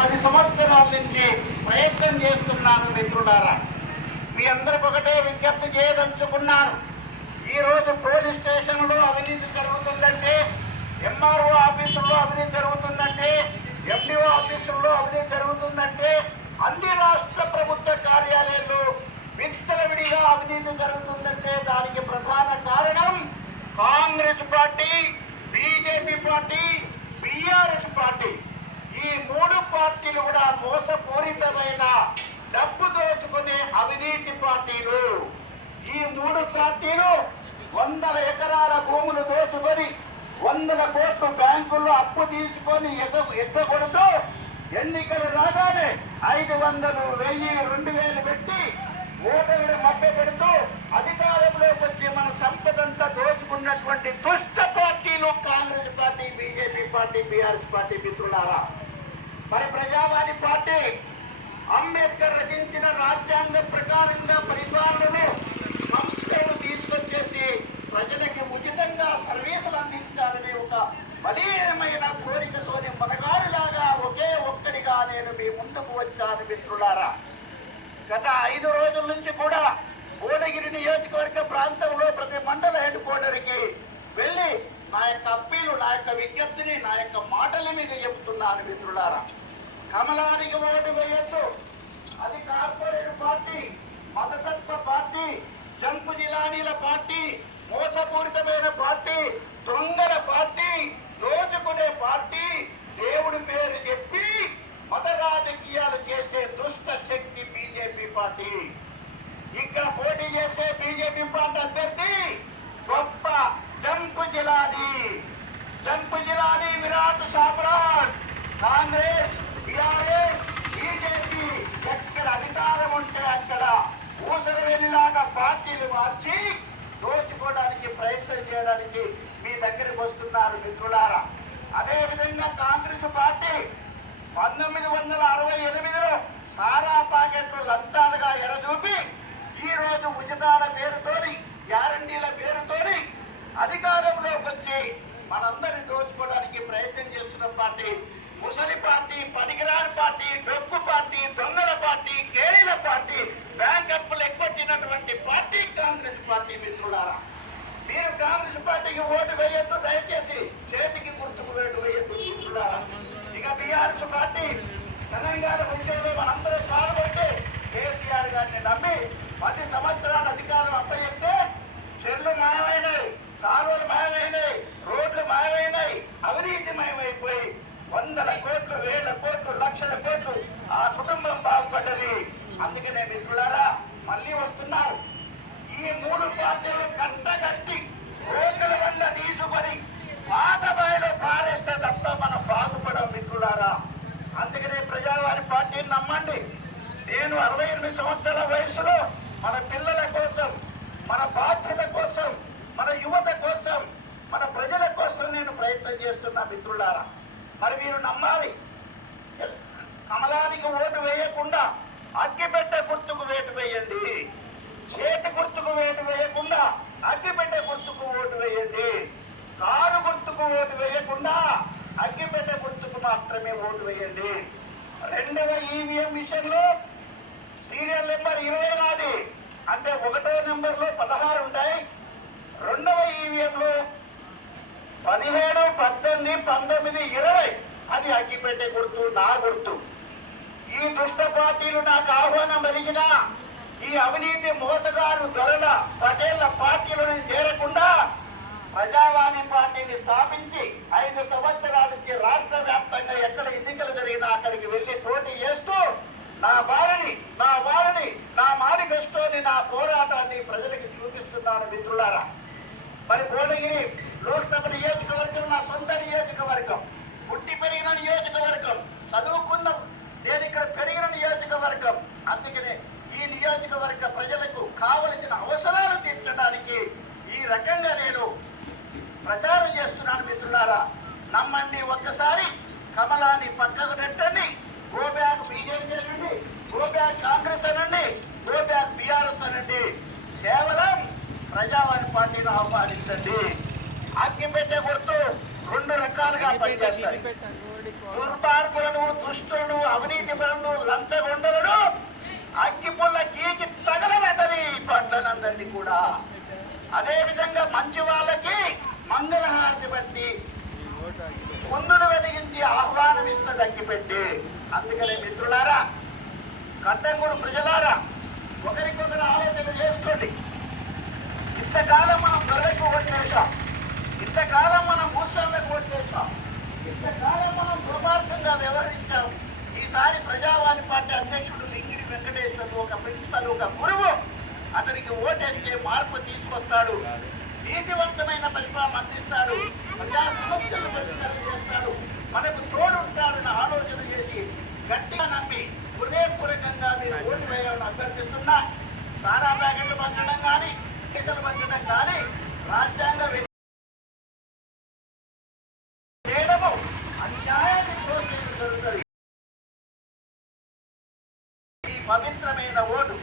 పది సంవత్సరాల నుంచి ప్రయత్నం చేస్తున్నాను మిత్రులారా. మీ అందరికి ఒకటే విజ్ఞప్తి చేయదలుచుకున్నాను. ఈరోజు పోలీస్ స్టేషన్లో అవినీతి జరుగుతుందంటే ఎంఆర్ఓ ఆఫీసుల్లో అవినీతి జరుగుతుందంటే ఎండిఓ ఆఫీసుల్లో అవినీతి జరుగుతుందంటే అన్ని రాష్ట్ర ప్రభుత్వ కార్యాలయాల్లో విడిగా అవినీతి జరుగుతుందంటే దానికి ప్రధాన కారణం Congress party BJP party BRS party ఈ మూడు పార్టీలు కూడా మోసపూరితమైన డబ్బు దోచుకునే అవినీతి పార్టీలు ఈ మూడు పార్టీలు వందల ఎకరాల భూములు దోచుకొని వందల కోట్లు బ్యాంకుల్లో అప్పు తీసుకొని ఎగ ఎగ్గొడుతూ ఎన్నికలు రాగానే ఐదు వందలు వెయ్యి రెండు వేలు పెట్టి ఓటర్లు మభ్య పెడుతూ అధికారంలోకి వచ్చి మన సంపదంతా దోచుకున్నటువంటి దుష్ట పార్టీలు Congress party BJP party BRS party మిత్రులారా. మరి ప్రజావాది పార్టీ అంబేద్కర్ రచించిన రాజ్యాంగ మిత్రులారా గత ఐదు రోజుల నుంచి కూడా భువనగిరి నియోజకవర్గ ప్రాంతంలో ప్రతి మండల హెడ్ క్వార్టర్కి వెళ్ళి నా యొక్క అప్పీలు నా యొక్క విజ్ఞప్తిని నా యొక్క మాటల మీద చెబుతున్నాను మిత్రులారా. కమలానికి ఓటు వేయొచ్చు అది కార్పొరేట్ పార్టీ మతతత్వ పార్టీ జంపు జిలానీల పార్టీ మోసపూరితమైన పార్టీ దొంగల పార్టీ దోచుకునే పార్టీ దేవుడి పేరు చెప్పి మత రాజకీయాలు చేసే దుష్ట శక్తి బీజేపీ పార్టీ ఇక్కడ పోటీ చేసే బీజేపీ పార్టీ అభ్యర్థి గొప్ప జంపు జిలాని జంపు జిలాని విరాట్ సామ్రాట్. కాంగ్రెస్ టిఆర్ఎస్ బీజేపీ ఎక్కడ అధికారం ఉంటే అక్కడ ఊసరి వెళ్ళిలాగా పార్టీలు మార్చి దోచుకోవడానికి ప్రయత్నం చేయడానికి మీ దగ్గరికి వస్తున్నారు మిత్రులారా. అదేవిధంగా కాంగ్రెస్ పార్టీ పంతొమ్మిది వందల అరవై ఎనిమిదిలో సారా పాకెట్లు లంచాలుగా ఎరచూపి ఈరోజు ఉచితాల పేరుతో గ్యారంటీల పేరుతోని అధికారంలోకి వచ్చి మనందరిని దోచుకోవడానికి ప్రయత్నం చేస్తున్న పార్టీ ముసలి పార్టీ పనికిరాని పార్టీ డొక్కు పార్టీ దొంగల పార్టీ కేరీల పార్టీ బ్యాంక్ అప్పులు ఎగ్గొట్టినటువంటి పార్టీ కాంగ్రెస్ పార్టీ మిత్రులారా మీరు కాంగ్రెస్ పార్టీకి ఓటు వేయొద్దు దయచేసి చేతికి గుర్తుకు వేటు వేయొద్దు మిత్రులారా ఇక బీఆర్ఎస్ పార్టీ తెలంగాణ విషయంలో మనందరం పాల్గొంటే కేసీఆర్ గారిని నమ్మి పది సంవత్సరాల అధికారం అప్పచెప్తే చెర్లు మాయమైనాయి కాలువలు మాయమైనాయి రోడ్లు మాయమైనాయి అవినీతి మయమైపోయి వందల కోట్లు వేల కోట్లు లక్షల కోట్లు ఆ కుటుంబం బాగుపడ్డది అందుకనే మిత్రులారా మళ్ళీ వస్తున్నారు. ఈ మూడు పార్టీలు కట్టగట్టి రోడ్ల వల్ల తీసుకొని పాతబాయిలో పారేస్తే తప్ప మనం బాగుపడం మిత్రులారా. అందుకనే ప్రజావారి పార్టీని నమ్మండి. నేను అరవై ఎనిమిది సంవత్సరాల వయసులో మన పిల్లల కోసం మన బాధ్యత కోసం మన యువత కోసం మన ప్రజల కోసం నేను ప్రయత్నం చేస్తున్నా మిత్రులారా. మరి మీరు నమ్మాలి. కమలానికి ఓటు వేయకుండా అగ్గిపెట్టె గుర్తుకు వేటు వేయండి. చేతి గుర్తుకు వేటు వేయకుండా అగ్గిపెట్టె గుర్తుకు ఓటు వేయండి. కారు గుర్తుకు ఓటు వేయకుండా అగ్గిపెట్టె గుర్తుకు మాత్రమే ఓటు వేయండి. రెండవ ఈవీఎం విషయంలో సీరియల్ నెంబర్ ఇరవై నాది. అంటే ఒకటో నెంబర్లో పదహారు ఉంటాయి. రెండవ ఈవీఎం లో పదిహేడు పద్దెనిమిది పంతొమ్మిది ఇరవై. అది అగ్గిపెట్టె గుర్తు నా గుర్తు. ఈ దుష్ట పార్టీలు నాకు ఆహ్వానం పలికిన ఈ అవినీతి మోసగారు దొరల పటేళ్ళ పార్టీలను చేరకుండా ప్రజావాణి పార్టీని స్థాపించి ఐదు సంవత్సరాలకి రాష్ట్ర వ్యాప్తంగా ఎక్కడ ఎన్నికలు జరిగినా అక్కడికి వెళ్ళి పోటీ చేస్తూ నా బారిని నా వారిని నా మానిఫెస్టోని నా పోరాటాన్ని ప్రజలకు చూపిస్తున్నాను మిత్రులారా. మరి భువనగిరి లోక్సభ నియోజకవర్గం నా సొంత నియోజకవర్గం. పుట్టి పెరిగిన నియోజకవర్గం. చదువుకున్న నేను ఇక్కడ పెరిగిన నియోజకవర్గం అందుకనే ఈ నియోజకవర్గ ప్రజలకు కావలసిన అవసరాలు తీర్చడానికి ఈ రకంగా నేను ప్రచారం చేస్తున్నాను మిత్రులారా. నమ్మండి ఒక్కసారి. కమలాన్ని పక్కకు నెట్టండి. గో బ్యాక్ బీజేపీ అనండి. గో బ్యాక్ కాంగ్రెస్ అనండి. గో బ్యాక్ బీఆర్ఎస్ అనండి. కేవలం ప్రజావారి పార్టీని ఆహ్వానించండి. అగ్గిపెట్టె గుర్తు రెండు రకాలుగా పనిచేస్తాయి. దుర్మార్గులను దుష్టులను అగ్గి పుల్ల గీకి తగలనటది పండ్లనందరినీ కూడా. అదే విధంగా మంచి వాళ్ళకి మంగళహారతి బట్టి ముందును వెలిగించి ఆహ్వానం ఇస్తుంది అగ్గిపెట్టి అందుకనే మిత్రులారా కట్టంగూరు ప్రజలారా ఒకరికొకరు ఆలోచన చేసుకోండి. ఇంతకాలం మనం ప్రజలకు వచ్చేసాం ఇంతకాలం మనం మూసాలకు ఓటు చేస్తాం ఇంతకాలం మనం దుర్మార్గంగా వ్యవహరించాం. ఈసారి ప్రజావాణి పార్టీ అధ్యక్షుడు వెంకటేశ్వరుడు ఒక ప్రిన్సిపల్ ఒక గురువు. అతనికి ఓటేస్తే మార్పు తీసుకొస్తాడు. నీతివంతమైన పరిపాలన అందిస్తాడు. ప్రజా సమస్యలు పరిష్కారం చేస్తాడు. మనకు తోడుంటాడని ఆలోచన చేసి గట్టిగా నమ్మి హృదయపూర్వకంగా మీరు ఓటు వేయాలని అభ్యర్థిస్తున్నా. సారా ప్యాకెట్లు పంచడం కానీ కేసులు పంచడం కానీ రాజ్యాంగ పవిత్రమైన ఓటు